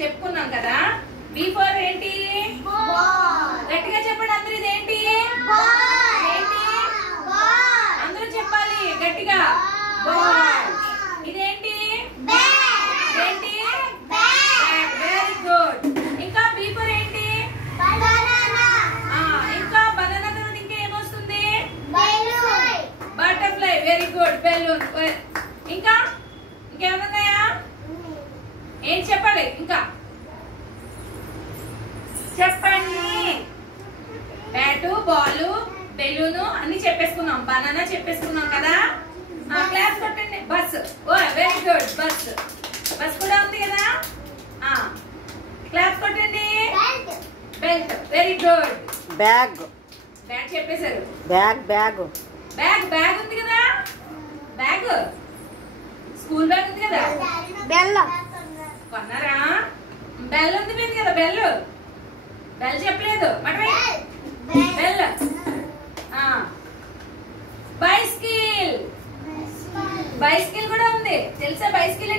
చెప్పుకున్నాం కదా. B for ఏంటి? గట్టిగా చెప్పండి అందరూ. ఇదేంటి? ఏంటి? అందరూ చెప్పాలి గట్టిగా. బాల్. ఇదేంటి? ఏంటి? Very good. ఇంకా బి ఫర్ ఏంటి? ఇంకా బనానా తర్వాత ఇంకా ఏమొస్తుంది? బటర్ఫ్లై. Very good. బెలూన్. ఇంకా ఇంకేమన్నాయా? ఏం చెప్పాలి ఇంకా చెప్పండి. బ్యాటు, బాలు, బెలూను అన్ని చెప్పేసుకున్నాం. బనానా చెప్పేసుకున్నాం కదా. క్లాస్ కొట్టండి. Bus. Oh very good. Bus. Bus కూడా ఉంది కదా. క్లాస్ కొట్టండి. Belt. Very good. Bag. Bag చెప్పేశారు. Bag bag bag. బ్యాగ్ ఉంది కదా. బ్యాగ్ స్కూల్ బ్యాగ్ ఉంది కదా. బెల్ల. కొన్నారా? బెల్ ఉంది కదా. బెల్. బెల్ చెప్పలేదు. బెల్. బైస్కిల్. బైస్కిల్ కూడా ఉంది తెలుసా? బైస్కిల్